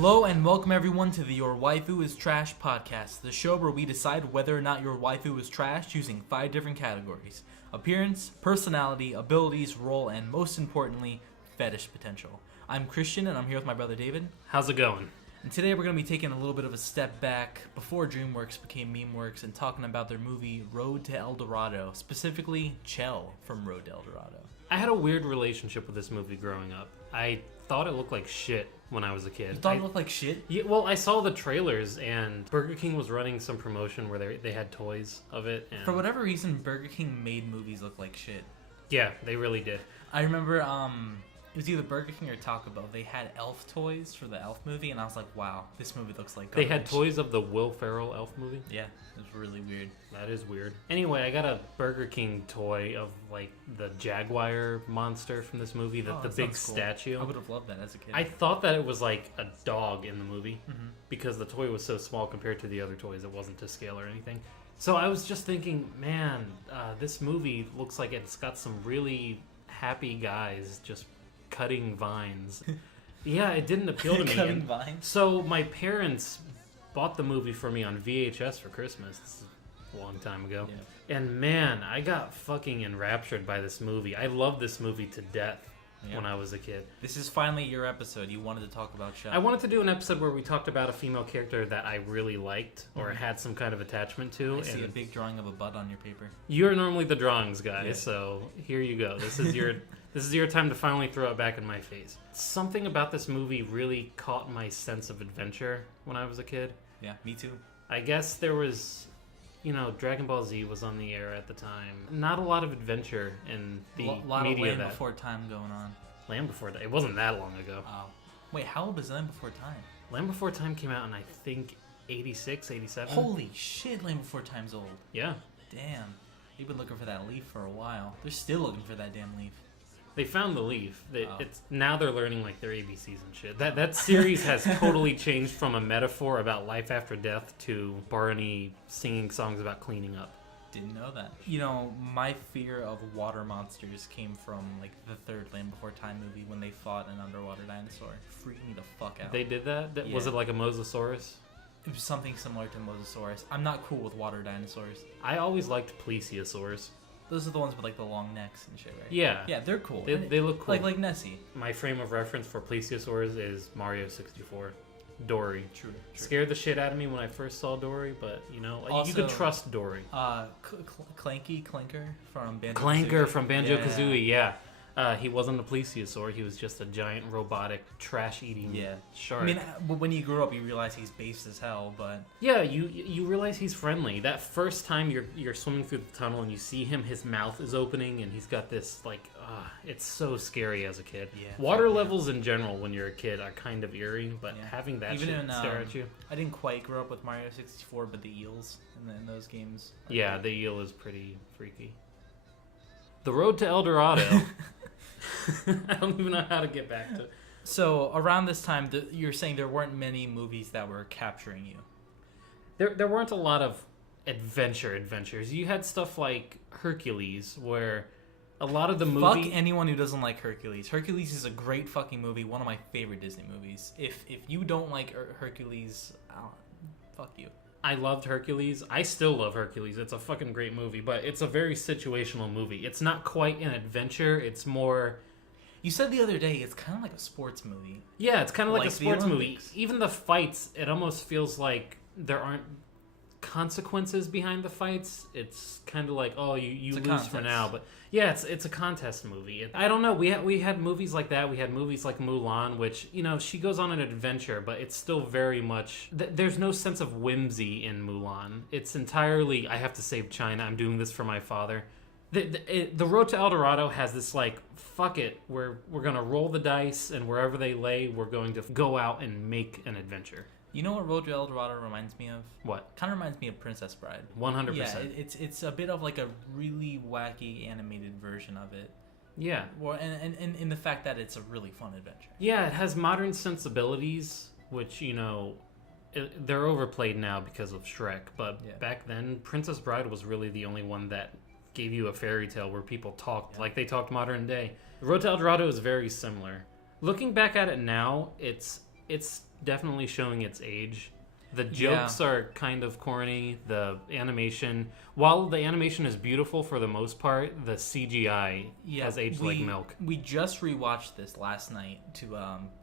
Hello and welcome everyone to the Your Waifu Is Trash Podcast, the show where we decide whether or not your waifu is trash using 5 different categories: appearance, personality, abilities, role, and most importantly, fetish potential. I'm Christian and I'm here with my brother David. How's it going? And today we're going to be taking a little bit of a step back before Dreamworks became Memeworks and talking about their movie Road to El Dorado, specifically Chel from Road to El Dorado. I had a weird relationship with this movie growing up. I thought it looked like shit when I was a kid. You thought it looked like shit? Yeah, well, I saw the trailers, and Burger King was running some promotion where they had toys of it. And For whatever reason, Burger King made movies look like shit. yeah, they really did. I remember it was either Burger King or Taco Bell. They had Elf toys for the Elf movie, and I was like, wow, this movie looks like garbage. They had toys of the Will Ferrell Elf movie? Yeah, it was really weird. That is weird. Anyway, I got a Burger King toy of, like, the Jaguar monster from this movie, the big cool. statue. I would have loved that as a kid. I thought that it was like a dog in the movie because the toy was so small compared to the other toys. It wasn't to scale or anything. So I was just thinking, man, this movie looks like it's got some really happy guys just cutting vines. Yeah, it didn't appeal to me. Cutting vines? So my parents bought the movie for me on VHS for Christmas. This is a long time ago. Yeah. And man, I got fucking enraptured by this movie. I loved this movie to death when I was a kid. This is finally your episode. You wanted to talk about Shale. I wanted to do an episode where we talked about a female character that I really liked or had some kind of attachment to. I see a big drawing of a butt on your paper. You're normally the drawings guy, Yeah. so here you go. This is your time to finally throw it back in my face. Something about this movie really caught my sense of adventure when I was a kid. Yeah, me too. I guess there was, Dragon Ball Z was on the air at the time. Not a lot of adventure in the lot media. of Land Before Time going on. Land Before Time. It wasn't that long ago. Oh. Wait, how old is Land Before Time? Land Before Time came out in, I think, 86, 87. Holy shit, Land Before Time's old. Yeah. Damn. They've been looking for that leaf for a while. They're still looking for that damn leaf. They found the leaf. Now they're learning like their ABCs and shit. That series has totally changed from a metaphor about life after death to Barney singing songs about cleaning up. Didn't know that. My fear of water monsters came from like the third Land Before Time movie when they fought an underwater dinosaur. Freaked me the fuck out. They did that? Yeah. Was it like a mosasaurus? It was something similar to Mosasaurus. I'm not cool with water dinosaurs. I always liked plesiosaurs. Those are the ones with like the long necks and shit, right? Yeah. Yeah, they're cool. They look cool. Like Nessie. My frame of reference for plesiosaurs is Mario 64. Dory. True. Scared the shit out of me when I first saw Dory, but Also, you could trust Dory. Clanker from Banjo-Kazooie. Clanker from Banjo-Kazooie, yeah. He wasn't a plesiosaur. He was just a giant robotic trash-eating shark. I mean, when you grow up, you realize he's based as hell, but yeah, you realize he's friendly. That first time you're swimming through the tunnel and you see him, his mouth is opening and he's got this it's so scary as a kid. Yeah, water levels in general when you're a kid are kind of eerie, but having that shit stare at you. I didn't quite grow up with Mario 64, but the eels in those games. Yeah, the eel is pretty freaky. The Road to El Dorado. I don't even know how to get back to it. So around this time, you're saying there weren't many movies that were capturing you. There weren't a lot of adventures. You had stuff like Hercules, where a lot of the movie... Fuck anyone who doesn't like Hercules. Hercules is a great fucking movie, one of my favorite Disney movies. If you don't like Hercules, fuck you. I loved Hercules. I still love Hercules. It's a fucking great movie, but it's a very situational movie. It's not quite an adventure. It's more... You said the other day it's kind of like a sports movie. Yeah, it's kind of like a sports movie. Olympics. Even the fights, it almost feels like there aren't consequences behind the fights. It's kind of like, you lose contest for now, but yeah, it's a contest movie. I don't know. We had movies like that. We had movies like Mulan, which she goes on an adventure, but it's still very much. There's no sense of whimsy in Mulan. It's entirely, I have to save China. I'm doing this for my father. The Road to El Dorado has this like, fuck it, we're gonna roll the dice, and wherever they lay, we're going to go out and make an adventure. You know what Road to El Dorado reminds me of? What? Kind of reminds me of Princess Bride. 100%. Yeah, it's a bit of like a really wacky animated version of it. Yeah. Well, and in the fact that it's a really fun adventure. Yeah, it has modern sensibilities, which they're overplayed now because of Shrek. But back then, Princess Bride was really the only one that gave you a fairy tale where people talked like they talked modern day. The Road to El Dorado is very similar. Looking back at it now, it's it's definitely showing its age. The jokes are kind of corny. The animation, while the animation is beautiful for the most part, the CGI has aged like milk. We just rewatched this last night to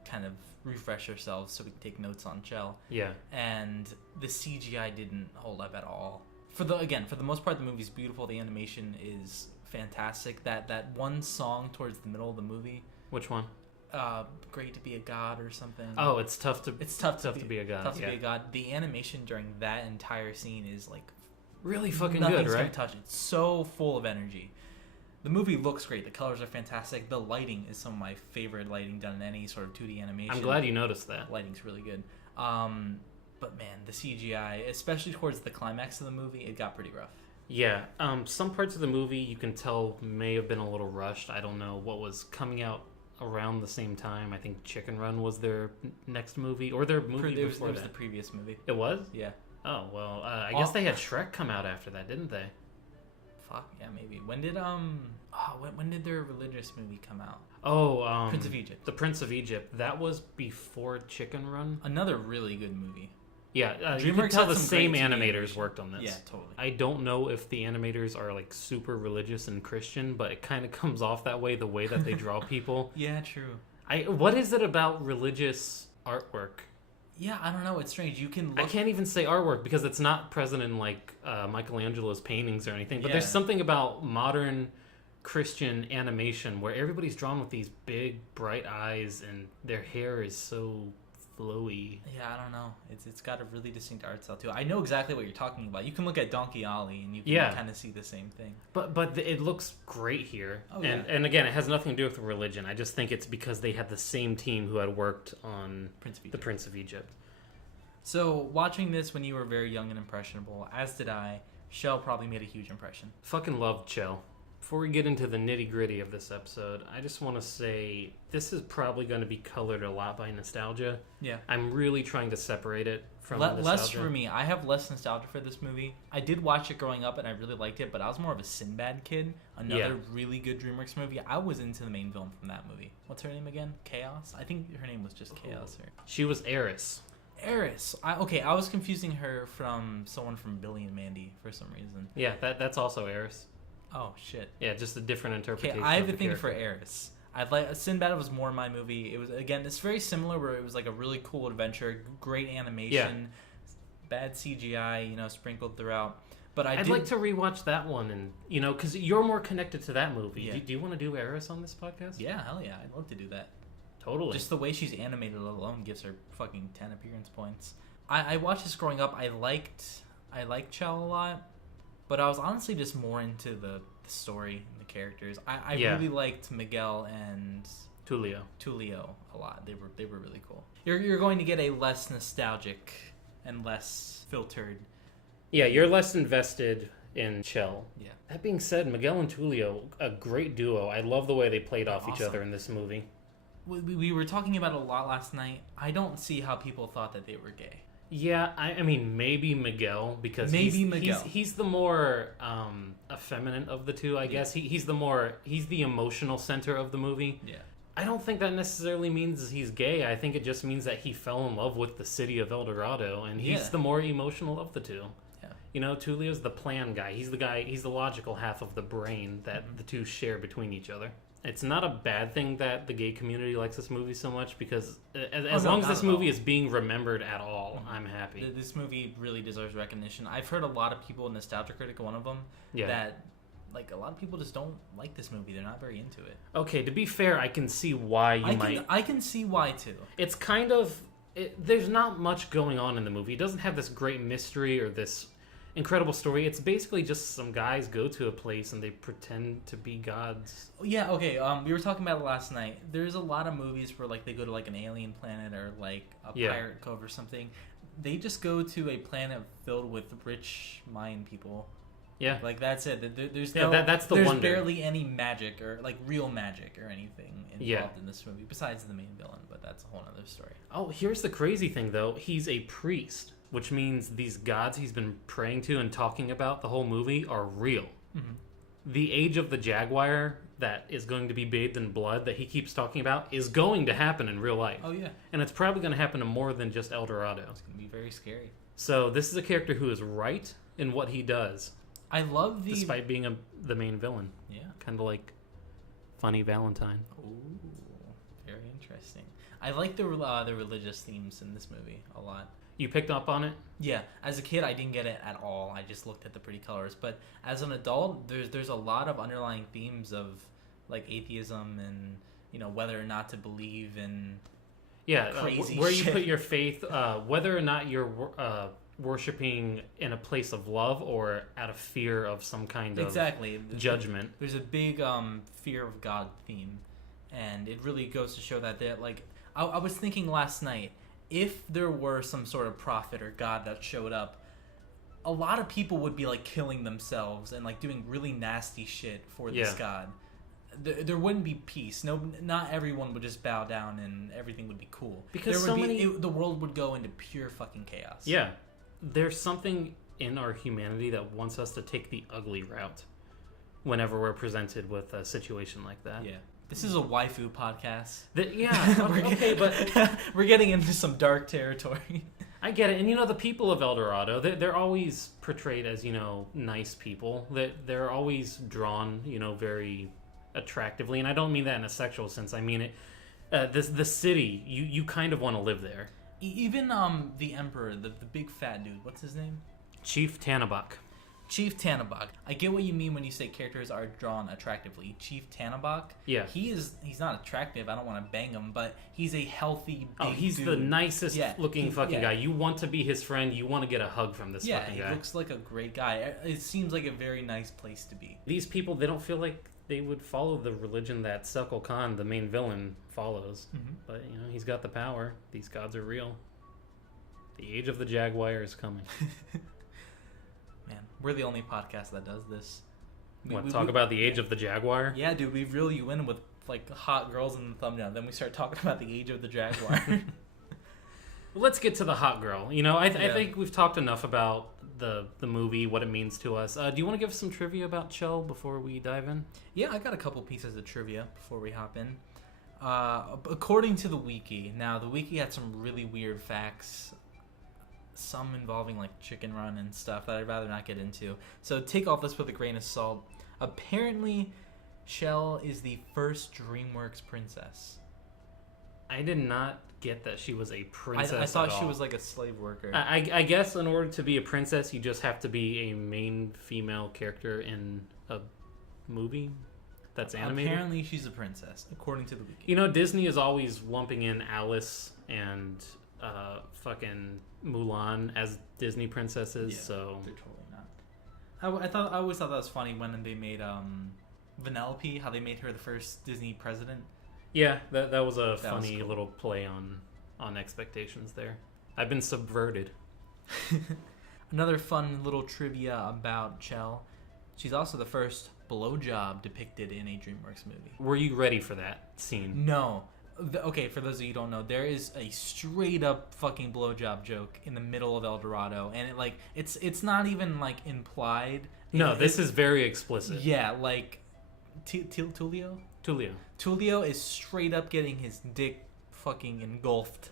kind of refresh ourselves so we can take notes on Chel. Yeah. And the CGI didn't hold up at all. For the most part, the movie's beautiful. The animation is fantastic. That one song towards the middle of the movie. Which one? Great to be a god or something. Oh, it's tough to be a god. Tough to be a god. The animation during that entire scene is like really fucking good, nothing's right? gonna touch it. It's so full of energy. The movie looks great. The colors are fantastic. The lighting is some of my favorite lighting done in any sort of 2D animation. I'm glad you noticed that. Lighting's really good. But man, the CGI, especially towards the climax of the movie, it got pretty rough. Yeah, some parts of the movie you can tell may have been a little rushed. I don't know what was coming out around the same time. I think Chicken Run was their next movie, or their movie before that. It was the previous movie. It was? Yeah. Oh, well, I guess they had Shrek come out after that, didn't they? Fuck, yeah, maybe. When did their religious movie come out? Oh, Prince of Egypt. The Prince of Egypt. That was before Chicken Run. Another really good movie. Yeah, you can tell the same animators worked on this. Yeah, totally. I don't know if the animators are like super religious and Christian, but it kind of comes off that way, the way that they draw people. Yeah, true. What is it about religious artwork? Yeah, I don't know. It's strange. You can look... I can't even say artwork because it's not present in like Michelangelo's paintings or anything, but there's something about modern Christian animation where everybody's drawn with these big, bright eyes and their hair is so flowy. Yeah, I don't know. It's got a really distinct art style too. I know exactly what you're talking about. You can look at Donkey Ollie and you can kind of see the same thing. But it looks great here. And again, it has nothing to do with religion. I just think it's because they had the same team who had worked on the Prince of Egypt. So watching this when you were very young and impressionable, as did I, Shale probably made a huge impression. Fucking love Chel. Before we get into the nitty-gritty of this episode, I just want to say this is probably going to be colored a lot by nostalgia. Yeah. I'm really trying to separate it from nostalgia. Less for me. I have less nostalgia for this movie. I did watch it growing up and I really liked it, but I was more of a Sinbad kid. Another really good Dreamworks movie. I was into the main villain from that movie. What's her name again? Chaos? I think her name was just Chaos. She was Eris. Eris. I was confusing her from someone from Billy and Mandy for some reason. Yeah, that's also Eris. Oh shit! Yeah, just a different interpretation. Okay, I have a thing for Eris. Sinbad was more my movie. It was it's very similar where it was like a really cool adventure, great animation, bad CGI, sprinkled throughout. But I'd like to rewatch that one, and because you're more connected to that movie. Yeah. Do you want to do Eris on this podcast? Yeah, hell yeah, I'd love to do that. Totally. Just the way she's animated alone gives her fucking 10 appearance points. I watched this growing up. I liked Chel a lot. But I was honestly just more into the story and the characters. I really liked Miguel and Tulio a lot. They were really cool. You're going to get a less nostalgic and less filtered. Yeah, you're less invested in Chel. Yeah. That being said, Miguel and Tulio, a great duo. I love the way they played off each other in this movie. We were talking about it a lot last night. I don't see how people thought that they were gay. Yeah, I mean, maybe Miguel, because he's the more effeminate of the two, I guess. He's the emotional center of the movie. Yeah. I don't think that necessarily means he's gay. I think it just means that he fell in love with the city of El Dorado, and he's the more emotional of the two. Yeah. Tulio's the plan guy. He's the logical half of the brain that the two share between each other. It's not a bad thing that the gay community likes this movie so much, because as long as this movie is being remembered at all, I'm happy. This movie really deserves recognition. I've heard a lot of people, Nostalgia Critic, one of them, that a lot of people just don't like this movie. They're not very into it. Okay, to be fair, I can see why I can see why too. It's kind of there's not much going on in the movie. It doesn't have this great mystery or this incredible story. It's basically just some guys go to a place and they pretend to be gods. Yeah, okay. We were talking about it last night. There's a lot of movies where they go to an alien planet or a pirate cove or something. They just go to a planet filled with rich Mayan people. Yeah, that's it. There's wonder. Barely any magic or real magic or anything involved in this movie besides the main villain. But that's a whole other story. Oh, here's the crazy thing though. He's a priest, which means these gods he's been praying to and talking about the whole movie are real. Mm-hmm. the age of the Jaguar that is going to be bathed in blood that he keeps talking about is going to happen in real life. Oh, yeah. And it's probably going to happen to more than just El Dorado. It's going to be very scary. So this is a character who is right in what he does. I love despite being the main villain. Yeah. Kind of like Funny Valentine. Ooh, very interesting. I like the religious themes in this movie a lot. You picked up on it? Yeah. As a kid, I didn't get it at all. I just looked at the pretty colors. But as an adult, there's a lot of underlying themes of like atheism and, you know, whether or not to believe in crazy where shit. you put your faith, whether or not you're worshiping in a place of love or out of fear of some kind of judgment. There's a big fear of God theme, and it really goes to show that I was thinking last night, if there were some sort of prophet or God that showed up, a lot of people would be like killing themselves and like doing really nasty shit for this God. There wouldn't be peace. No, not everyone would just bow down and everything would be cool. Because the world would go into pure fucking chaos. Yeah, there's something in our humanity that wants us to take the ugly route whenever we're presented with a situation like that. Yeah. This is a waifu podcast. But we're getting into some dark territory. I get it. And, you know, the people of El Dorado, they're always portrayed as, you know, nice people. They're always drawn, you know, very attractively. And I don't mean that in a sexual sense. I mean it. The city, you kind of want to live there. Even the emperor, the big fat dude, what's his name? Chief Tanabak. Chief Tanabak. I get what you mean when you say characters are drawn attractively. Chief Tanabak, yeah, he's not attractive. I don't want to bang him, but he's a healthy big he's dude. The nicest looking fucking guy. You want to be his friend. You want to get a hug from this fucking guy. Yeah, he looks like a great guy. It seems like a very nice place to be. These people, they don't feel like they would follow the religion that Sekal Khan, the main villain, follows. Mm-hmm. But, you know, he's got the power. These gods are real. The age of the Jaguar is coming. Man, we're the only podcast that does this. We talk about the age of the Jaguar? Yeah, dude, we reel you in with like hot girls in the thumbnail. Then we start talking about the age of the Jaguar. Well, let's get to the hot girl. You know, I think we've talked enough about the movie, what it means to us. Do you want to give some trivia about Chel before we dive in? Yeah, I got a couple pieces of trivia before we hop in. According to the wiki, now the wiki had some really weird facts, some involving like Chicken Run and stuff that I'd rather not get into. So take all this with a grain of salt. Apparently, Shale is the first Dreamworks princess. I did not get that she was a princess. I thought she was like a slave worker. I guess in order to be a princess, you just have to be a main female character in a movie that's animated. Apparently, she's a princess, according to the wiki. You know, Disney is always lumping in Alice and fucking Mulan as Disney princesses, so they're totally not. I always thought that was funny when they made Vanellope, how they made her the first Disney president. Yeah, that was a funny little play on expectations there. I've been subverted. Another fun little trivia about Chel. She's also the first blowjob depicted in a DreamWorks movie. Were you ready for that scene? No. Okay, for those of you who don't know, there is a straight up fucking blowjob joke in the middle of El Dorado, and it's not even like implied. No, this is very explicit. Yeah, like Tulio is straight up getting his dick fucking engulfed.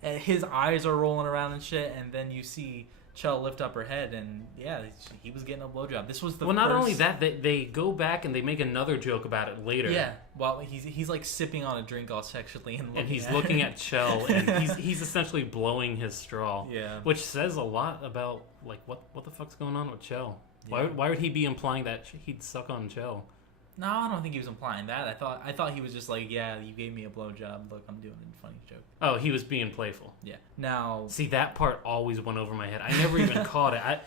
His eyes are rolling around and shit, and then you see Chel lift up her head, and yeah, he was getting a blowjob. This was the not only that, they go back and they make another joke about it later. Yeah, while he's like sipping on a drink all sexually and he's looking at Chel, and he's essentially blowing his straw. Yeah, which says a lot about like what the fuck's going on with Chel. Yeah. Why would he be implying that he'd suck on Chel? No, I don't think he was implying that. I thought he was just like, yeah, you gave me a blowjob. Look, I'm doing a funny joke. Oh, he was being playful. Yeah. Now, see, that part always went over my head. I never even caught it.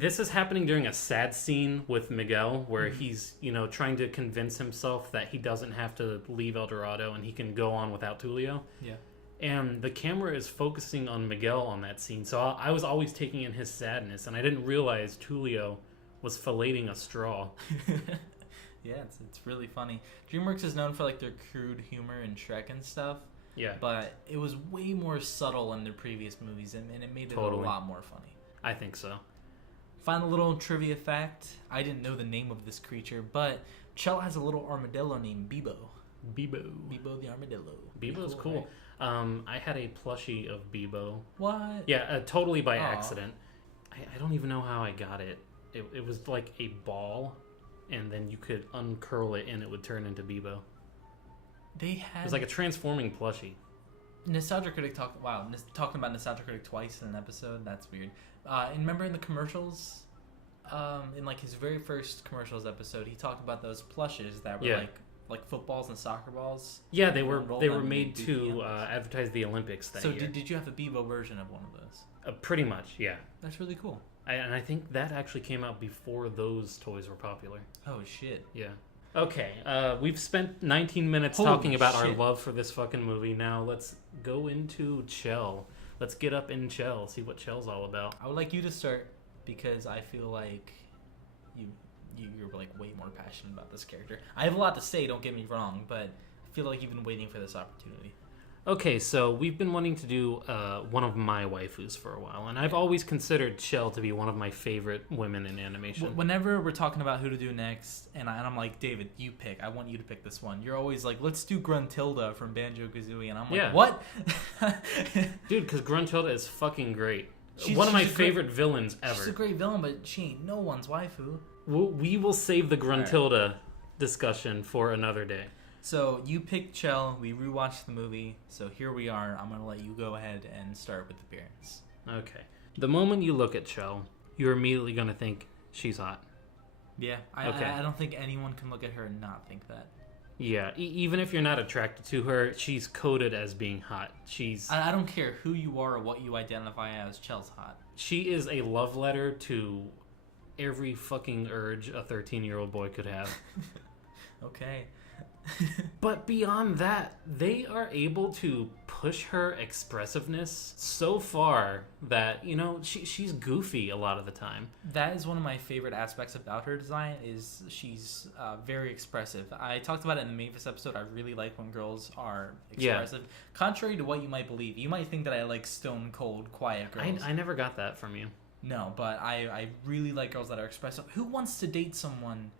This is happening during a sad scene with Miguel, where he's trying to convince himself that he doesn't have to leave El Dorado and he can go on without Tulio. Yeah. And the camera is focusing on Miguel on that scene, so I was always taking in his sadness, and I didn't realize Tulio was filleting a straw. Yeah, it's really funny. DreamWorks is known for like their crude humor and Shrek and stuff. Yeah. But it was way more subtle in their previous movies, and it made it a lot more funny. I think so. Final little trivia fact. I didn't know the name of this creature, but Chel has a little armadillo named Bebo. Bebo the armadillo. Bebo's cool. Right? I had a plushie of Bebo. What? Yeah, totally by accident. I don't even know how I got it. It was like a ball, and then you could uncurl it, and it would turn into Bebo. It was like a transforming plushie. Nostalgia Critic talking about Nostalgia Critic twice in an episode. That's weird. And remember in the commercials, in like his very first commercials episode, he talked about those plushes that were like footballs and soccer balls. Yeah, they were made to advertise the Olympics that year. So did you have a Bebo version of one of those? Pretty much, yeah. That's really cool. And I think that actually came out before those toys were popular. Oh shit. Yeah. Okay, we've spent 19 minutes talking about our love for this fucking movie. Now let's go into Chel. Let's get up in Chel, see what Chel's all about. I would like you to start because I feel like you're like way more passionate about this character. I have a lot to say, don't get me wrong, but I feel like you've been waiting for this opportunity. Okay, so we've been wanting to do one of my waifus for a while, and I've always considered Chel to be one of my favorite women in animation. Whenever we're talking about who to do next, and I'm like, David, you pick. I want you to pick this one. You're always like, let's do Gruntilda from Banjo-Kazooie, and I'm like, what? Dude, because Gruntilda is fucking great. She's one of my favorite villains ever. She's a great villain, but she ain't no one's waifu. We will save the Gruntilda discussion for another day. So you picked Chel, we rewatched the movie, so here we are. I'm going to let you go ahead and start with appearance. Okay. The moment you look at Chel, you're immediately going to think she's hot. Yeah, I don't think anyone can look at her and not think that. Yeah, even if you're not attracted to her, she's coded as being hot. I don't care who you are or what you identify as, Chel's hot. She is a love letter to every fucking urge a 13-year-old boy could have. Okay. But beyond that, they are able to push her expressiveness so far that, you know, she's goofy a lot of the time. That is one of my favorite aspects about her design, is she's very expressive. I talked about it in the Mavis episode. I really like when girls are expressive. Yeah. Contrary to what you might believe. You might think that I like stone cold, quiet girls. I never got that from you. No, but I really like girls that are expressive. Who wants to date someone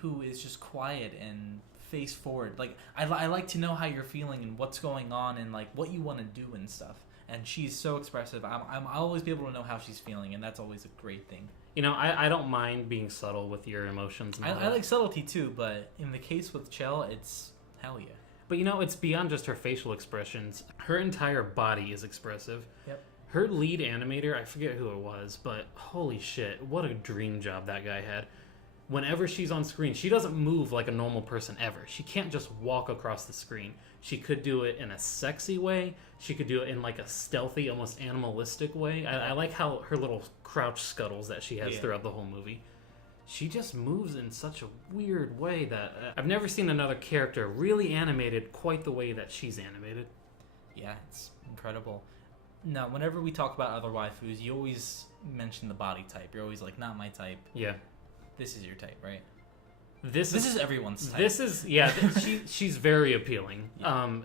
who is just quiet and face forward? Like, I like to know how you're feeling and what's going on and like what you want to do and stuff. And she's so expressive. I'll always be able to know how she's feeling, and that's always a great thing. You know, I don't mind being subtle with your emotions. I like subtlety too, but in the case with Chel, it's hell yeah. But you know, it's beyond just her facial expressions. Her entire body is expressive. Yep. Her lead animator, I forget who it was, but holy shit, what a dream job that guy had. Whenever she's on screen, she doesn't move like a normal person ever. She can't just walk across the screen. She could do it in a sexy way. She could do it in like a stealthy, almost animalistic way. I like how her little crouch scuttles that she has throughout the whole movie. She just moves in such a weird way that I've never seen another character really animated quite the way that she's animated. Yeah, it's incredible. Now, whenever we talk about other waifus, you always mention the body type. You're always like, not my type. Yeah. This is your type, right? This is everyone's type. This is, she's very appealing. Yeah.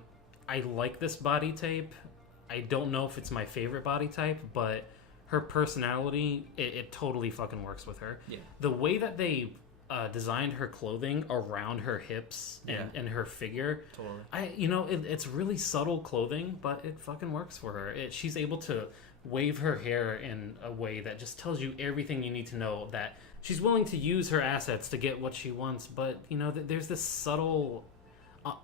I like this body type. I don't know if it's my favorite body type, but her personality, it totally fucking works with her. Yeah. The way that they designed her clothing around her hips and her figure, totally. It's really subtle clothing, but it fucking works for her. She's able to wave her hair in a way that just tells you everything you need to know, that she's willing to use her assets to get what she wants, but, you know, there's this subtle,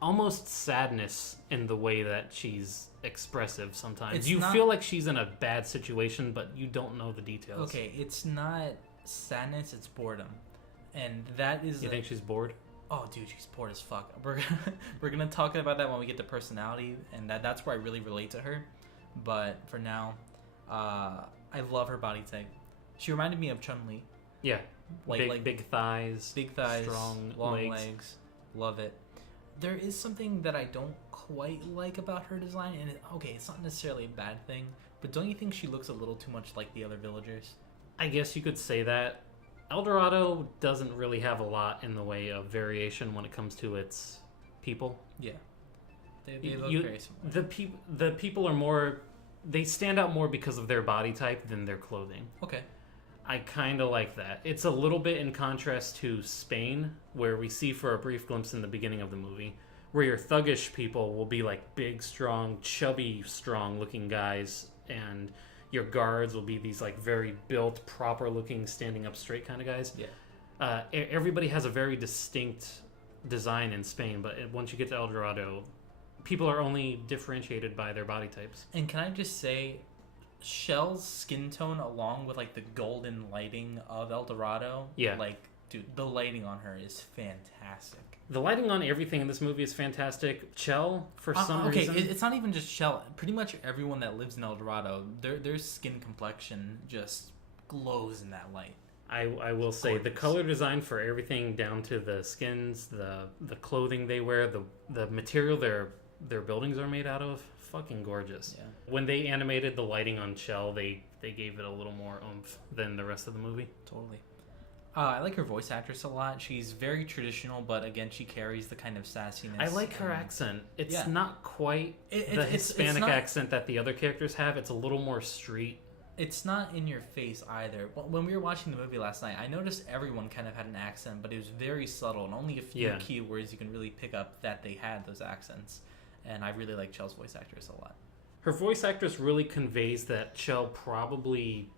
almost sadness in the way that she's expressive sometimes. You feel like she's in a bad situation, but you don't know the details. Okay, it's not sadness, it's boredom. And that is... You think she's bored? Oh, dude, she's bored as fuck. We're gonna talk about that when we get to personality, and that's where I really relate to her. But for now, I love her body type. She reminded me of Chun-Li. Yeah, big thighs, strong long legs. Love it. There is something that I don't quite like about her design, and it's not necessarily a bad thing, but don't you think she looks a little too much like the other villagers? I guess you could say that. El Dorado doesn't really have a lot in the way of variation when it comes to its people. Yeah, they look very similar. The people are more... They stand out more because of their body type than their clothing. Okay. I kind of like that. It's a little bit in contrast to Spain, where we see for a brief glimpse in the beginning of the movie, where your thuggish people will be like big, strong, chubby, strong-looking guys, and your guards will be these like very built, proper-looking, standing up straight kind of guys. Yeah. Everybody has a very distinct design in Spain, but once you get to El Dorado, people are only differentiated by their body types. And can I just say, Shel's skin tone, along with like the golden lighting of El Dorado, yeah, like, dude, the lighting on her is fantastic. The lighting on everything in this movie is fantastic. Chel, for some reason... Okay, it's not even just Chel. Pretty much everyone that lives in El Dorado, their skin complexion just glows in that light. I will say, gorgeous. The color design for everything, down to the skins, the clothing they wear, the material their buildings are made out of, fucking gorgeous. Yeah. When they animated the lighting on Chel, they gave it a little more oomph than the rest of the movie. Totally. I like her voice actress a lot. She's very traditional, but again, she carries the kind of sassiness. I like her accent. It's not quite the Hispanic accent that the other characters have. It's a little more street. It's not in your face either. When we were watching the movie last night, I noticed everyone kind of had an accent, but it was very subtle, and only a few keywords you can really pick up that they had those accents. And I really like Chel's voice actress a lot. Her voice actress really conveys that Chel probably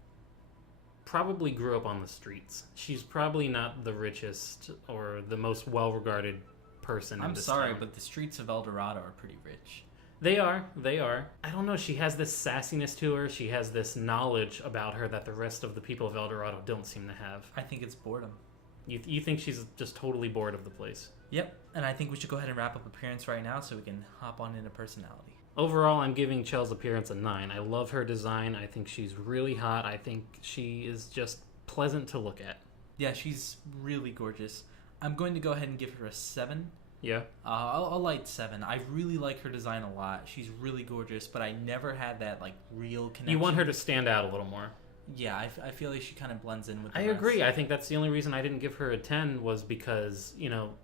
grew up on the streets. She's probably not the richest or the most well-regarded person in this town. But the streets of El Dorado are pretty rich. They are. I don't know, she has this sassiness to her. She has this knowledge about her that the rest of the people of El Dorado don't seem to have. I think it's boredom. You think she's just totally bored of the place? Yep, and I think we should go ahead and wrap up appearance right now so we can hop on into personality. Overall, I'm giving Chel's appearance a 9. I love her design. I think she's really hot. I think she is just pleasant to look at. Yeah, she's really gorgeous. I'm going to go ahead and give her a 7. Yeah? A light 7. I really like her design a lot. She's really gorgeous, but I never had that, like, real connection. You want her to stand out a little more. Yeah, I feel like she kind of blends in with the rest. rest. Agree. I think that's the only reason I didn't give her a 10 was because,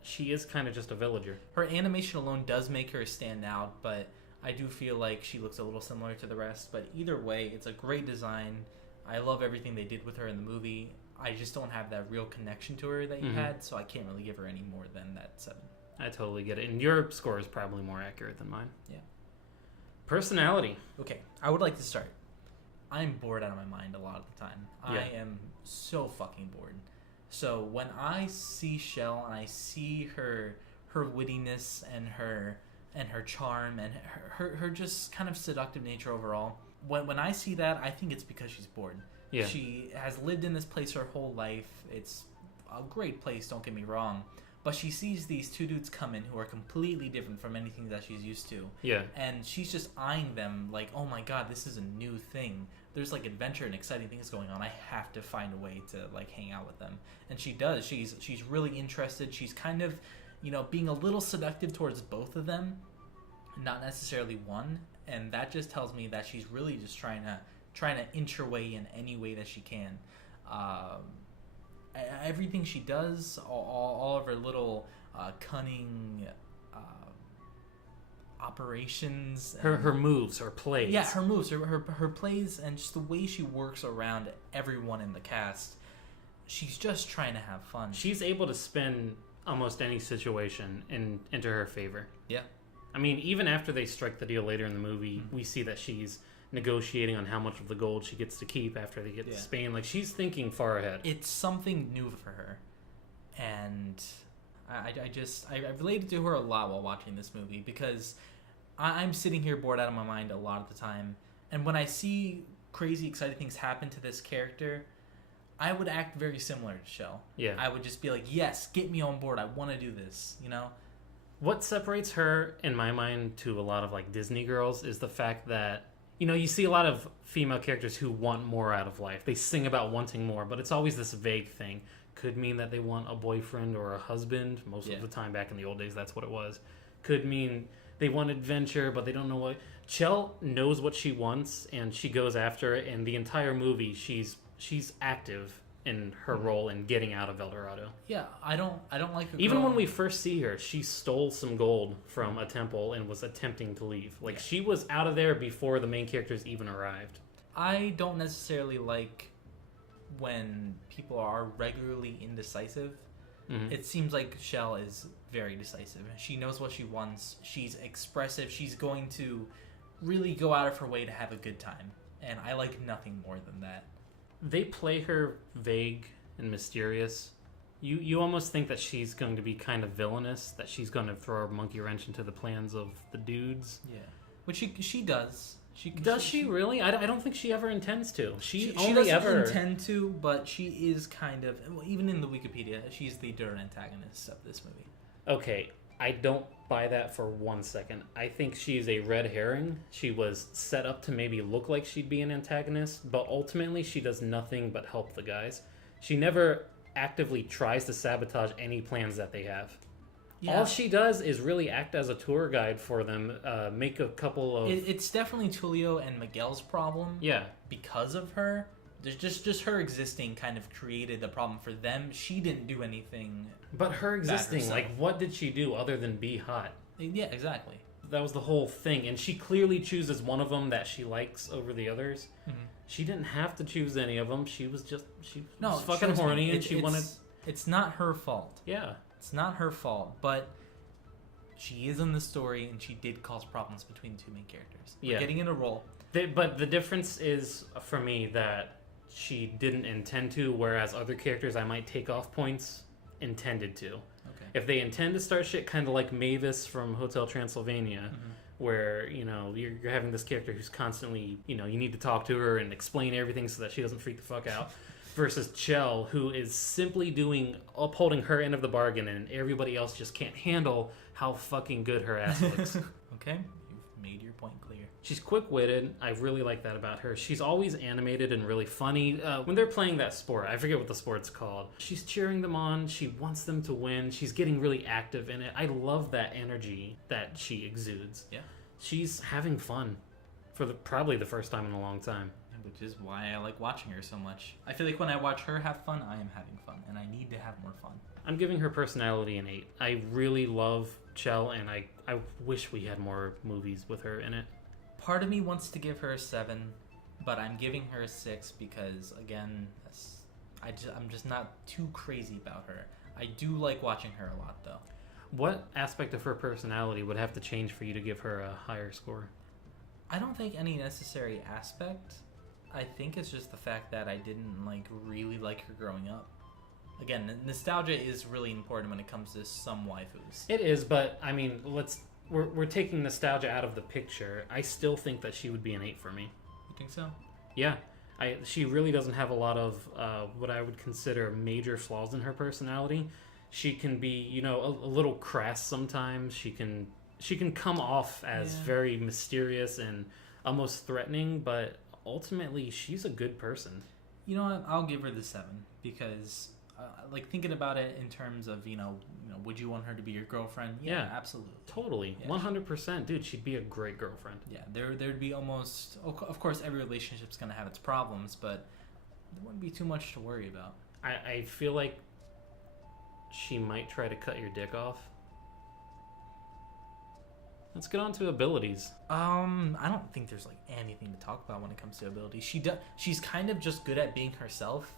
she is kind of just a villager. Her animation alone does make her stand out, but I do feel like she looks a little similar to the rest. But either way, it's a great design. I love everything they did with her in the movie. I just don't have that real connection to her that you had, so I can't really give her any more than that 7. I totally get it. And your score is probably more accurate than mine. Yeah. Personality. Okay, I would like to start. I'm bored out of my mind a lot of the time. Yeah. I am so fucking bored. So when I see Shale and I see her wittiness and her charm and her just kind of seductive nature overall, when I see that, I think it's because she's bored. Yeah. She has lived in this place her whole life. It's a great place, don't get me wrong. But she sees these two dudes come in who are completely different from anything that she's used to. Yeah. And she's just eyeing them like, oh my god, this is a new thing. There's like adventure and exciting things going on. I have to find a way to like hang out with them. And she does. She's really interested. She's kind of, being a little seductive towards both of them, not necessarily one. And that just tells me that she's really just trying to inch her way in any way that she can. Everything she does, all of her little cunning operations, her moves, her plays. Yeah, her moves, her plays, and just the way she works around everyone in the cast. She's just trying to have fun. She's able to spin almost any situation into her favor. Yeah. I mean, even after they strike the deal later in the movie, we see that she's negotiating on how much of the gold she gets to keep after they get to Spain. Like, she's thinking far ahead. It's something new for her. And I related to her a lot while watching this movie because I'm sitting here bored out of my mind a lot of the time. And when I see crazy, exciting things happen to this character, I would act very similar to Shale. Yeah. I would just be like, yes, get me on board. I want to do this, What separates her, in my mind, to a lot of, like, Disney girls is the fact that, you see a lot of female characters who want more out of life. They sing about wanting more, but it's always this vague thing. Could mean that they want a boyfriend or a husband. Most of the time back in the old days, that's what it was. Could mean they want adventure, but they don't know what. Chel knows what she wants, and she goes after it, and the entire movie, she's active in her role in getting out of El Dorado. Yeah, I don't like her. Even when we first see her, she stole some gold from a temple and was attempting to leave. Like, she was out of there before the main characters even arrived. I don't necessarily like when people are regularly indecisive, it seems like Shell is very decisive. She knows what she wants. She's expressive. She's going to really go out of her way to have a good time. And I like nothing more than that. They play her vague and mysterious. You almost think that she's going to be kind of villainous, that she's going to throw a monkey wrench into the plans of the dudes. Yeah. Which she does. Does she really? I don't think she ever intends to. She doesn't intend to, but she is kind of, even in the Wikipedia, she's the dirt antagonist of this movie. Okay, I don't buy that for 1 second. I think she's a red herring. She was set up to maybe look like she'd be an antagonist, but ultimately she does nothing but help the guys. She never actively tries to sabotage any plans that they have. Yeah. All she does is really act as a tour guide for them, make a couple of... It's definitely Tulio and Miguel's problem. Yeah. Because of her. There's just her existing kind of created the problem for them. She didn't do anything. But her existing, like, what did she do other than be hot? Yeah, exactly. That was the whole thing. And she clearly chooses one of them that she likes over the others. Mm-hmm. She didn't have to choose any of them. She was fucking horny and she wanted... It's not her fault. Yeah. It's not her fault, but she is in the story, and she did cause problems between the two main characters. We're getting in a role. But the difference is, for me, that she didn't intend to, whereas other characters I might take off points intended to. Okay. If they intend to start shit, kind of like Mavis from Hotel Transylvania, where, you're having this character who's constantly, you need to talk to her and explain everything so that she doesn't freak the fuck out. Versus Chel, who is simply upholding her end of the bargain, and everybody else just can't handle how fucking good her ass looks. Okay, you've made your point clear. She's quick-witted. I really like that about her. She's always animated and really funny. When they're playing that sport, I forget what the sport's called. She's cheering them on. She wants them to win. She's getting really active in it. I love that energy that she exudes. Yeah. She's having fun for probably the first time in a long time. Which is why I like watching her so much. I feel like when I watch her have fun, I am having fun, and I need to have more fun. I'm giving her personality an 8. I really love Chel, and I wish we had more movies with her in it. Part of me wants to give her a 7, but I'm giving her a 6 because, again, I'm just not too crazy about her. I do like watching her a lot, though. What aspect of her personality would have to change for you to give her a higher score? I don't think any necessary aspect. I think it's just the fact that I didn't really like her growing up. Again, nostalgia is really important when it comes to some waifus. It is, but I mean, we're taking nostalgia out of the picture. I still think that she would be an 8 for me. You think so? Yeah. She really doesn't have a lot of what I would consider major flaws in her personality. She can be, a little crass sometimes. She can come off as very mysterious and almost threatening, but ultimately, she's a good person. You know what? I'll give her the 7 because, thinking about it in terms of, would you want her to be your girlfriend? Yeah, absolutely. Totally. Yeah, 100%. Dude, she'd be a great girlfriend. Yeah, there'd be almost... Of course, every relationship's going to have its problems, but there wouldn't be too much to worry about. I feel like she might try to cut your dick off. Let's get on to abilities. I don't think there's anything to talk about when it comes to abilities. She's kind of just good at being herself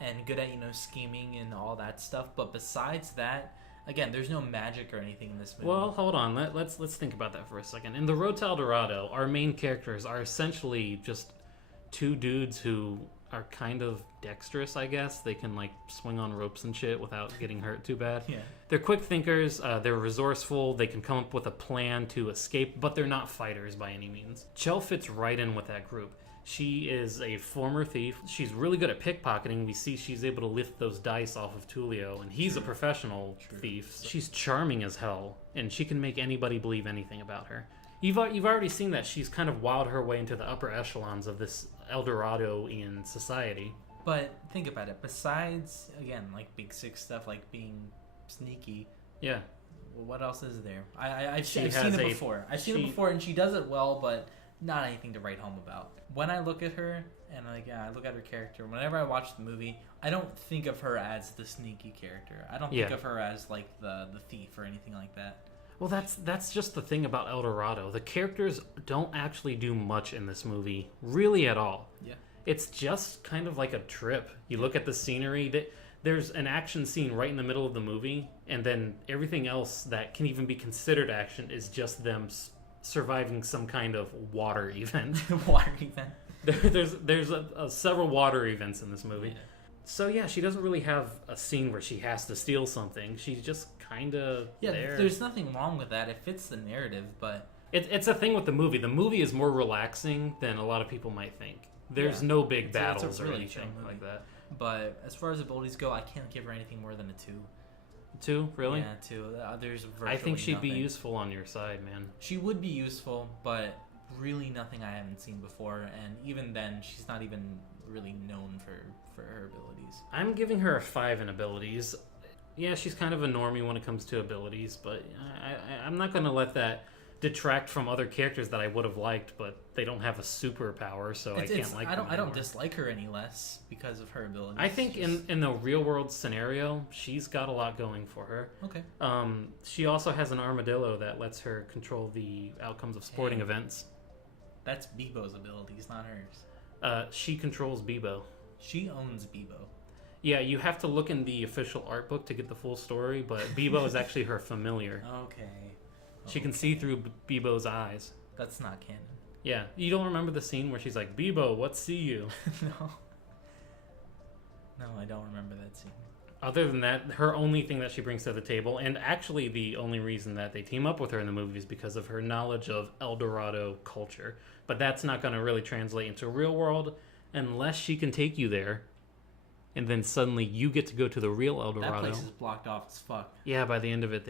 and good at scheming and all that stuff. But besides that, again, there's no magic or anything in this movie. Well, hold on. Let's think about that for a second. In the Road to El Dorado, our main characters are essentially just two dudes who are kind of dexterous, I guess. They can swing on ropes and shit without getting hurt too bad. Yeah. They're quick thinkers, they're resourceful, they can come up with a plan to escape, but they're not fighters by any means. Chel fits right in with that group. She is a former thief. She's really good at pickpocketing. We see she's able to lift those dice off of Tulio, and he's a professional thief. She's charming as hell, and she can make anybody believe anything about her. You've already seen that she's kind of wowed her way into the upper echelons of this El Dorado-ian society. But think about it. Besides, again, Big Six stuff, being sneaky. Yeah. Well, what else is there? I've seen it before. I've seen it before, and she does it well, but not anything to write home about. When I look at her, and I look at her character, whenever I watch the movie, I don't think of her as the sneaky character. I don't think of her as, the thief or anything like that. Well, that's just the thing about El Dorado. The characters don't actually do much in this movie, really at all. Yeah. It's just kind of like a trip. You look at the scenery. There's an action scene right in the middle of the movie, and then everything else that can even be considered action is just them surviving some kind of water event. Water event. There's several water events in this movie. Yeah. So yeah, she doesn't really have a scene where she has to steal something. She's just kind of there. There's nothing wrong with that. It fits the narrative, but... It's a thing with the movie. The movie is more relaxing than a lot of people might think. There's no big battles or anything like that. But as far as abilities go, I can't give her anything more than a 2. 2? Really? Yeah, 2. There's virtually I think she'd nothing. be useful on your side, man. She would be useful, but really nothing I haven't seen before. And even then, she's not even really known for her abilities. I'm giving her a 5 in abilities. Yeah, she's kind of a normie when it comes to abilities, but I'm not going to let that detract from other characters that I would have liked, but they don't have a superpower, so I can't like them. I don't dislike her any less because of her abilities. I think in the real world scenario, she's got a lot going for her. Okay. She also has an armadillo that lets her control the outcomes of sporting events. That's Bebo's abilities, not hers. She controls Bebo. She owns Bebo. Yeah, you have to look in the official art book to get the full story, but Bebo is actually her familiar. Okay. She can see through Bebo's eyes. That's not canon. Yeah. You don't remember the scene where she's like, Bebo, what see you? No. No, I don't remember that scene. Other than that, her only thing that she brings to the table, and actually the only reason that they team up with her in the movie is because of her knowledge of El Dorado culture. But that's not going to really translate into real world unless she can take you there. And then suddenly you get to go to the real El Dorado. That place is blocked off as fuck. Yeah, by the end of it,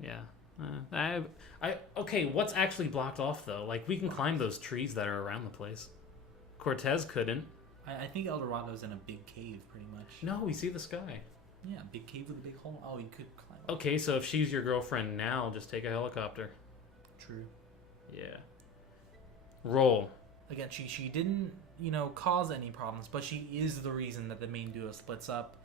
Yeah. Okay, what's actually blocked off though? Like, we can climb those trees that are around the place. Cortez couldn't. I think El Dorado's in a big cave, pretty much. No, we see the sky. Yeah, big cave with a big hole. Oh, you could climb. Okay, so if she's your girlfriend now, just take a helicopter. True. Yeah. Roll. Again, she didn't, cause any problems, but she is the reason that the main duo splits up.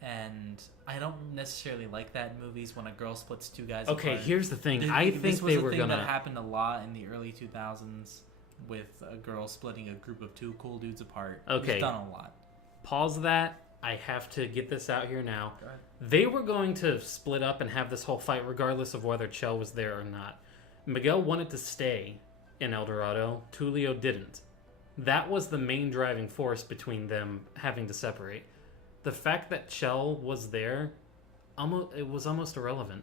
And I don't necessarily like that in movies when a girl splits two guys apart. Okay, here's the thing. This they were thing gonna. that happened a lot in the early 2000s with a girl splitting a group of two cool dudes apart. Okay. It's done a lot. Pause that. I have to get this out here now. Go ahead. They were going to split up and have this whole fight regardless of whether Chel was there or not. Miguel wanted to stay in El Dorado. Tulio didn't. That was the main driving force between them having to separate. The fact that Chel was there, it was almost irrelevant.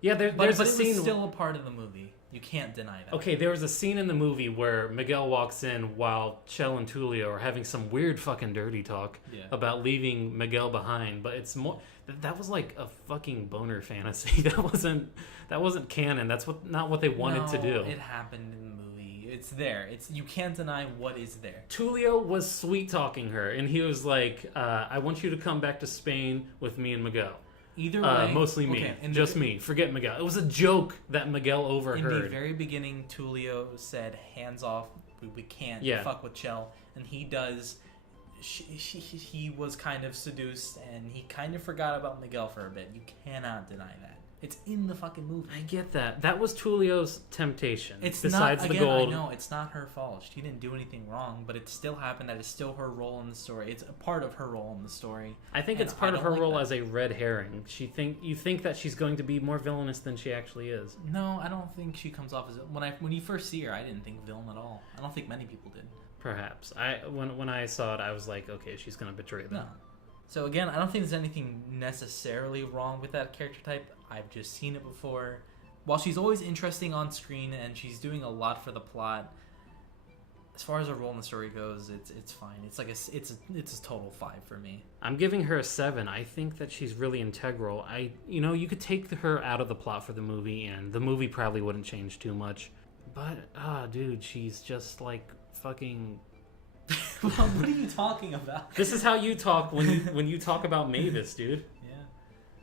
Yeah, there's a scene. It was still a part of the movie. You can't deny that. Okay, there was a scene in the movie where Miguel walks in while Chel and Tulio are having some weird fucking dirty talk about leaving Miguel behind. But it's more that was like a fucking boner fantasy. That wasn't canon. That's not what they wanted to do. It happened in the movie. It's there. You can't deny what is there. Tulio was sweet talking her, and he was like, "I want you to come back to Spain with me and Miguel." Either way, mostly me, just me. Forget Miguel. It was a joke that Miguel overheard. In the very beginning, Tulio said, "Hands off. We can't fuck with Chel," and he does. He was kind of seduced, and he kind of forgot about Miguel for a bit. You cannot deny that. It's in the fucking movie. I get that. That was Tulio's temptation. It's besides not, the again, gold. I know it's not her fault. She didn't do anything wrong, but it still happened. That is still her role in the story. It's a part of her role in the story. I think it's part of her role as a red herring. You think that she's going to be more villainous than she actually is. No, I don't think she comes off as when you first see her. I didn't think villain at all. I don't think many people did. Perhaps when I saw it, I was like, okay, she's gonna betray them. No. So again, I don't think there's anything necessarily wrong with that character type. I've just seen it before. While she's always interesting on screen and she's doing a lot for the plot, as far as her role in the story goes, it's fine. It's like it's a total 5 for me. I'm giving her a 7. I think that she's really integral. You could take her out of the plot for the movie, and the movie probably wouldn't change too much. But dude, she's just like fucking. What are you talking about? This is how you talk when you talk about Mavis, dude. Yeah.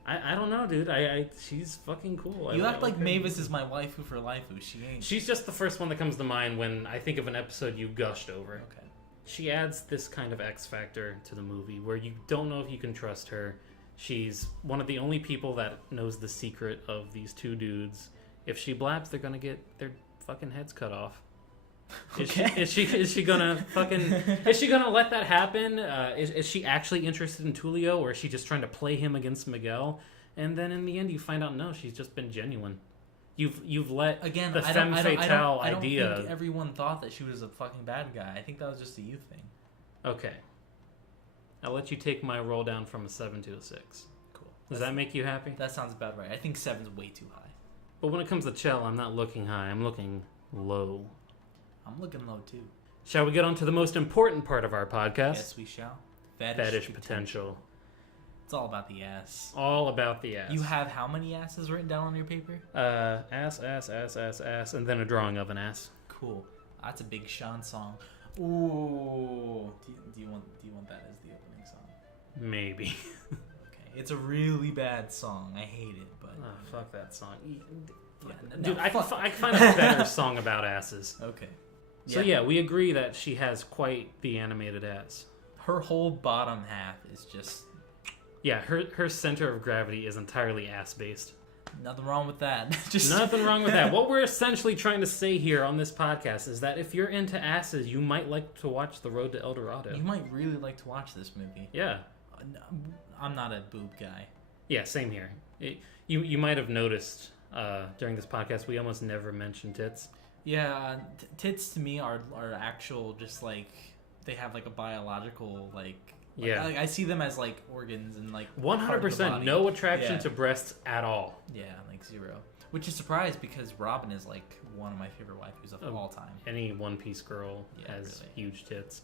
I don't know, dude. She's fucking cool. You act like Mavis is my waifu for laifu. She ain't. She's just the first one that comes to mind when I think of an episode you gushed over. Okay. She adds this kind of X factor to the movie where you don't know if you can trust her. She's one of the only people that knows the secret of these two dudes. If she blabs, they're gonna get their fucking heads cut off. Okay. Is she gonna let that happen? Is she actually interested in Tulio, or is she just trying to play him against Miguel? And then in the end, you find out no, she's just been genuine. You've let Again, the femme fatale idea. I don't think everyone thought that she was a fucking bad guy. I think that was just a you thing. Okay, I'll let you take my roll down from a 7 to a 6. Cool. Does that make you happy? That sounds about right. I think 7's way too high. But when it comes to Chel, I'm not looking high. I'm looking low. I'm looking low too. Shall we get on to the most important part of our podcast? Yes, we shall. Fetish potential. It's all about the ass. All about the ass. You have how many asses written down on your paper? Ass, and then a drawing of an ass. Cool. That's a Big Sean song. Ooh. Do you want that as the opening song? Maybe. Okay. It's a really bad song. I hate it, but fuck that song. yeah, Dude, no, I can find a better song about asses. Okay. So yeah, we agree that she has quite the animated ass. Her whole bottom half is just Yeah, her center of gravity is entirely ass-based. nothing wrong with that. Just Nothing wrong with that. What we're essentially trying to say here on this podcast is that if you're into asses, you might like to watch The Road to El Dorado. You might really like to watch this movie. Yeah. I'm not a boob guy. Yeah, same here. You might have noticed during this podcast we almost never mention tits. Yeah, tits to me are actual, just like they have like a biological Yeah. I see them as like organs and like 100% no attraction to breasts at all. Yeah, like 0. Which is surprised because Robin is like one of my favorite waifus of all time. Any One Piece girl has really. huge tits.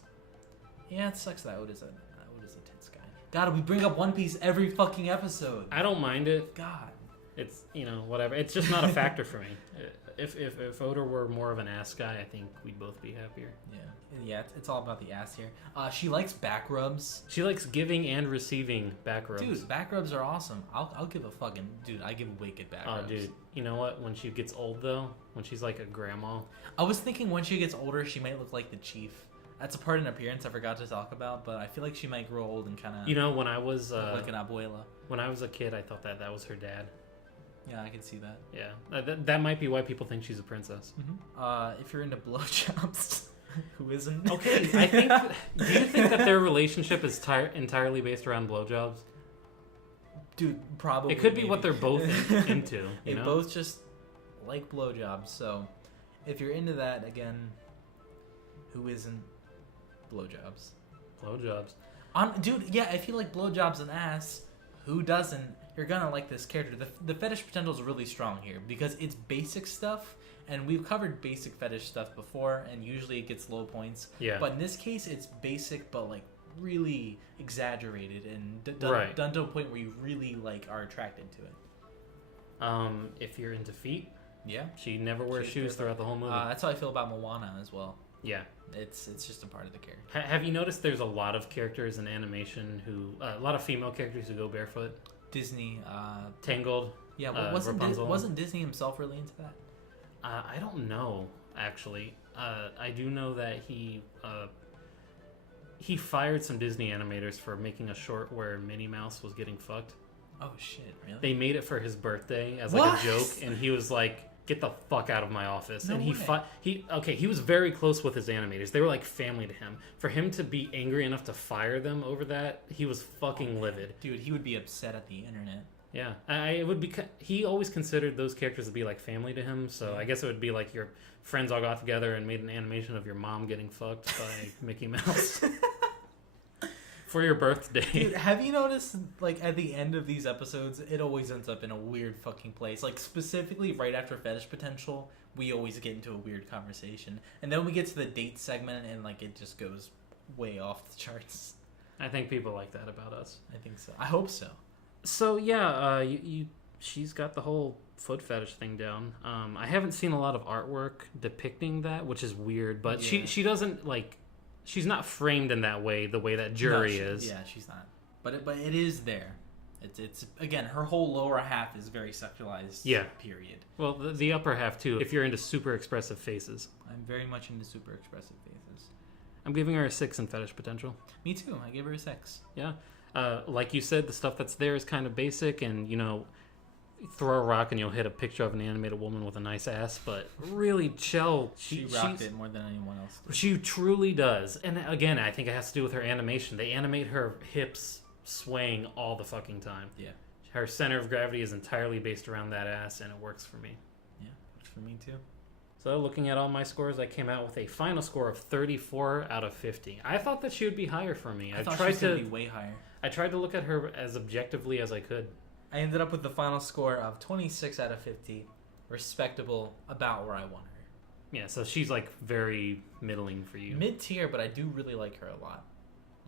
Yeah, it sucks that Oda's a tits guy. God, we bring up One Piece every fucking episode. I don't mind it. God. It's, whatever. It's just not a factor for me. If Oda were more of an ass guy, I think we'd both be happier. Yeah, it's all about the ass here. She likes back rubs. She likes giving and receiving back rubs. Dude, back rubs are awesome. I'll give a fucking... Dude, I give wicked back rubs. Oh, dude. You know what? When she gets old, though, when she's like a grandma... I was thinking when she gets older, she might look like the chief. That's a part in appearance I forgot to talk about, but I feel like she might grow old and kind of... when I was... look like an abuela. When I was a kid, I thought that was her dad. Yeah, I can see that. Yeah, that might be why people think she's a princess. Mm-hmm. If you're into blowjobs, who isn't? Okay, I think. Do you think that their relationship is entirely based around blowjobs? Dude, probably. It could be what they're both into. They both just like blowjobs. So, if you're into that, again, who isn't blowjobs? Blowjobs. Dude, yeah. If you like blowjobs and ass, who doesn't? You're gonna like this character. The fetish potential is really strong here because it's basic stuff, and we've covered basic fetish stuff before, and usually it gets low points. Yeah. But in this case, it's basic, but like really exaggerated and done to a point where you really like are attracted to it. If you're into feet, yeah, she never wears shoes throughout the whole movie. That's how I feel about Moana as well. Yeah. It's just a part of the character. Have you noticed there's a lot of characters in animation a lot of female characters who go barefoot? Disney, Tangled. Yeah, wasn't Disney himself really into that? I don't know, actually. I do know that he fired some Disney animators for making a short where Minnie Mouse was getting fucked. Oh shit, really? They made it for his birthday as like a joke, and he was like, "Get the fuck out of my office!" No and way. he was very close with his animators. They were like family to him. For him to be angry enough to fire them over that, he was fucking livid. Dude, he would be upset at the internet. Yeah, it would be. He always considered those characters to be like family to him. So I guess it would be like your friends all got together and made an animation of your mom getting fucked by Mickey Mouse for your birthday. Dude, have you noticed, like, at the end of these episodes, it always ends up in a weird fucking place. Like, specifically right after Fetish Potential, we always get into a weird conversation. And then we get to the date segment, and, like, it just goes way off the charts. I think people like that about us. I think so. I hope so. So, yeah, she's got the whole foot fetish thing down. I haven't seen a lot of artwork depicting that, which is weird. But she doesn't, like... She's not framed in that way, the way that Jury is. Yeah, she's not. But it is there. It's again, her whole lower half is very sexualized. Yeah. Period. Well, the upper half too. If you're into super expressive faces. I'm very much into super expressive faces. I'm giving her a 6 in fetish potential. Me too. I gave her a 6. Yeah. Like you said, the stuff that's there is kind of basic, and throw a rock and you'll hit a picture of an animated woman with a nice ass, but really, Chel, she rocked it more than anyone else did. She truly does. And again, I think it has to do with her animation. They animate her hips swaying all the fucking time. Yeah. Her center of gravity is entirely based around that ass, and it works for me. Yeah, works for me too. So looking at all my scores, I came out with a final score of 34 out of 50. I thought that she would be higher for me. I thought she was going to be way higher. I tried to look at her as objectively as I could. I ended up with the final score of 26 out of 50. Respectable, about where I want her. Yeah, so she's like very middling for you. Mid-tier, but I do really like her a lot.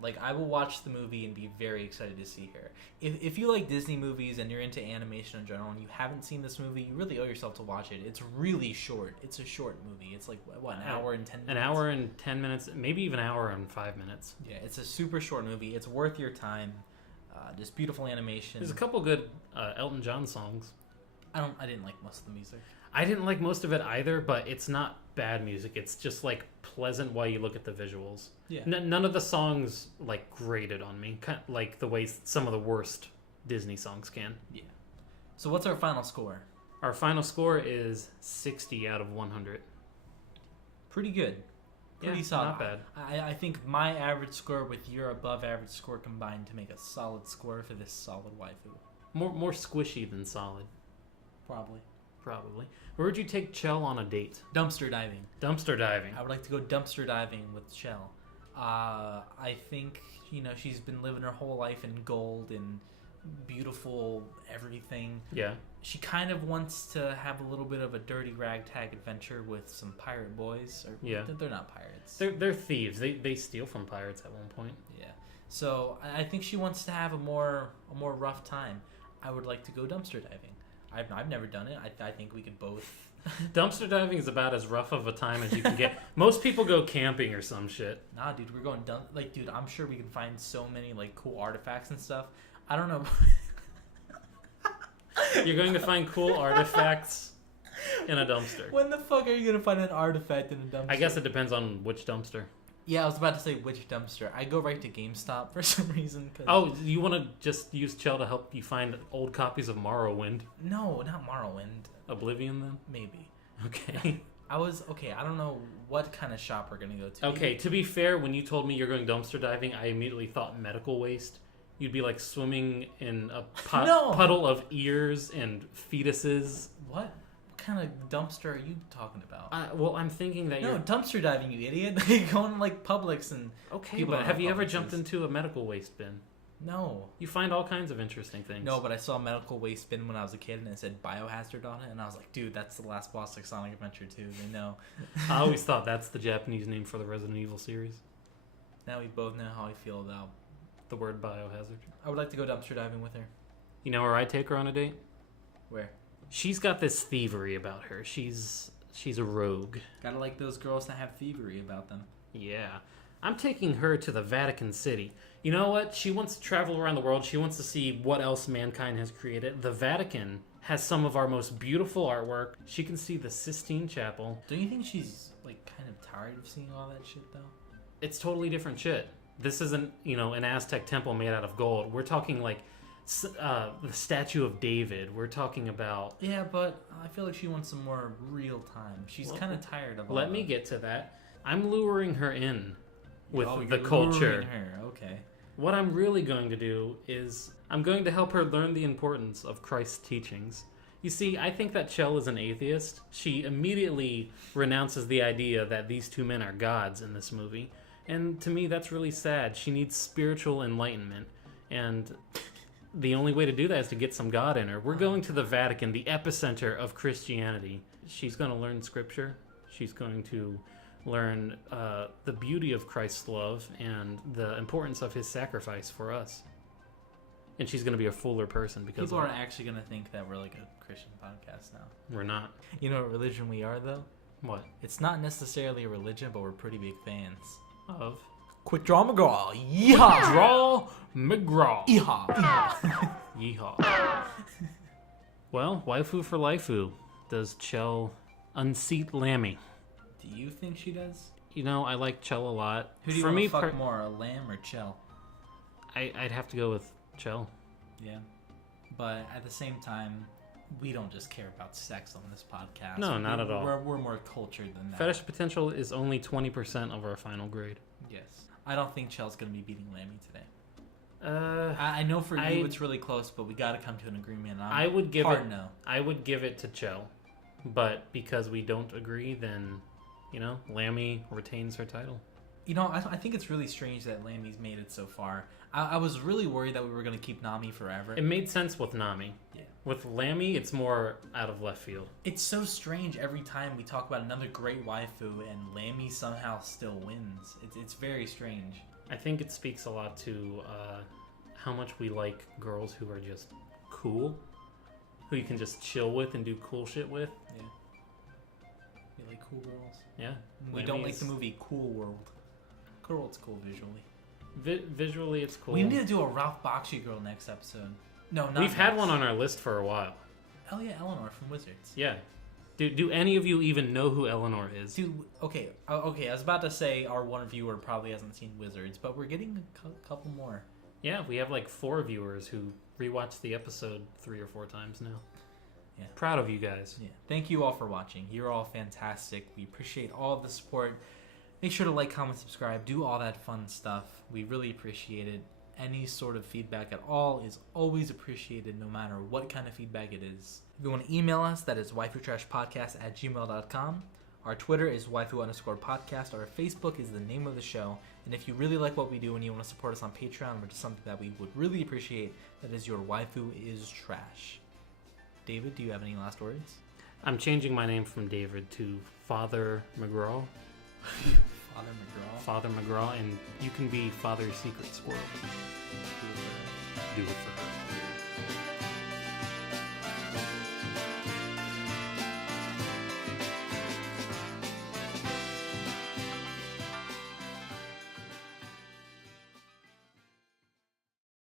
Like, I will watch the movie and be very excited to see her. If you like Disney movies and you're into animation in general and you haven't seen this movie, you really owe yourself to watch it. It's really short. It's a short movie. It's like, what, an hour and 10 minutes? An hour and 10 minutes, maybe even an hour and 5 minutes. Yeah, it's a super short movie. It's worth your time. Just beautiful animation. There's a couple good Elton John songs. I didn't like most of the music. I didn't like most of it either, but it's not bad music. It's just like pleasant while you look at the visuals. Yeah. None of the songs like grated on me, kind of like the way some of the worst Disney songs can. Yeah. So what's our final score? Our final score is 60 out of 100. Pretty good. Pretty solid. Not bad. I think my average score with your above average score combined to make a solid score for this solid waifu. More squishy than solid. Probably. Where would you take Chel on a date? Dumpster diving. Dumpster diving. I would like to go dumpster diving with Shale. I think, she's been living her whole life in gold and beautiful everything. Yeah. She kind of wants to have a little bit of a dirty ragtag adventure with some pirate boys. Yeah. They're not pirates. They're thieves. They steal from pirates at one point. Yeah. So I think she wants to have a more rough time. I would like to go dumpster diving. I've never done it. I think we could both. Dumpster diving is about as rough of a time as you can get. Most people go camping or some shit. Nah, dude, we're going dude, I'm sure we can find so many like cool artifacts and stuff. I don't know. You're going to find cool artifacts in a dumpster. When the fuck are you gonna find an artifact in a dumpster? I guess it depends on which dumpster. Yeah, I was about to say which dumpster. I go right to GameStop for some reason. Oh, you want to just use Chel to help you find old copies of Morrowind? No, not Morrowind. Oblivion, then? Maybe. Okay. I don't know what kind of shop we're gonna go to. Okay, to be fair, when you told me you're going dumpster diving, I immediately thought medical waste. You'd be like swimming in a puddle of ears and fetuses. What kind of dumpster are you talking about? Well, I'm thinking that you're... dumpster diving, you idiot. You're going like Publix and... Okay, but have you ever jumped into a medical waste bin? No. You find all kinds of interesting things. No, but I saw a medical waste bin when I was a kid and it said biohazard on it, and I was like, dude, that's the last boss of Sonic Adventure 2. They know. I always thought that's the Japanese name for the Resident Evil series. Now we both know how I feel about the word biohazard. I would like to go dumpster diving with her. You know where I'd take her on a date? Where? She's got this thievery about her. She's a rogue. Gotta like those girls that have thievery about them. Yeah. I'm taking her to the Vatican City. You know what? She wants to travel around the world. She wants to see what else mankind has created. The Vatican has some of our most beautiful artwork. She can see the Sistine Chapel. Don't you think she's like kind of tired of seeing all that shit though? It's totally different shit. This isn't, an Aztec temple made out of gold. We're talking like the statue of David. We're talking about... Yeah, but I feel like she wants some more real time. She's kind of tired of all Let me get to that. I'm luring her in with the you're culture. luring her. Okay. What I'm really going to do is I'm going to help her learn the importance of Christ's teachings. You see, I think that Chel is an atheist. She immediately renounces the idea that these two men are gods in this movie. And to me, that's really sad. She needs spiritual enlightenment. And the only way to do that is to get some God in her. We're going to the Vatican, the epicenter of Christianity. She's going to learn scripture. She's going to learn the beauty of Christ's love and the importance of his sacrifice for us. And she's going to be a fuller person because people aren't actually going to think that we're like a Christian podcast now. We're not. You know what religion we are, though? What? It's not necessarily a religion, but we're pretty big fans. Of? Quick Draw McGraw. Yeehaw! Draw McGraw. Yeehaw! Yeehaw. Well, waifu for laifu. Does Chel unseat Lammy? Do you think she does? I like Chel a lot. Who do you want to fuck more, a lamb or Chel? I'd have to go with Chel. Yeah. But at the same time, We don't just care about sex on this podcast. No, not at all. We're more cultured than that. Fetish potential is only 20% of our final grade. Yes. I don't think Chel's going to be beating Lammy today. I know for you it's really close, but we got to come to an agreement. I would give hard it. No. I would give it to Chel, but because we don't agree, then Lammy retains her title. I think it's really strange that Lammy's made it so far. I was really worried that we were going to keep Nami forever. It made sense with Nami. Yeah. With Lammy, it's more out of left field. It's so strange every time we talk about another great waifu and Lammy somehow still wins. It's very strange. I think it speaks a lot to how much we like girls who are just cool, who you can just chill with and do cool shit with. Yeah. We like cool girls. Yeah. We don't like the movie Cool World. Cool World's cool visually. Visually, it's cool. We need to do a Ralph Bakshi girl next episode. No, not We've had one on our list for a while. Oh yeah, Eleanor from Wizards. Yeah. Do any of you even know who Eleanor is? Dude, okay. I was about to say our one viewer probably hasn't seen Wizards, but we're getting a couple more. Yeah, we have like 4 viewers who rewatched the episode 3 or 4 times now. Yeah. Proud of you guys. Yeah. Thank you all for watching. You're all fantastic. We appreciate all of the support. Make sure to like, comment, subscribe, do all that fun stuff. We really appreciate it. Any sort of feedback at all is always appreciated, no matter what kind of feedback it is. If you want to email us, that is waifutrashpodcast@gmail.com. Our Twitter is waifu_podcast. Our Facebook is the name of the show. And if you really like what we do and you want to support us on Patreon, which is something that we would really appreciate, that is your Waifu Is Trash. David, do you have any last words? I'm changing my name from David to Father McGraw. Father McGraw. Father McGraw, and you can be Father's secret squirrel. Do it for her.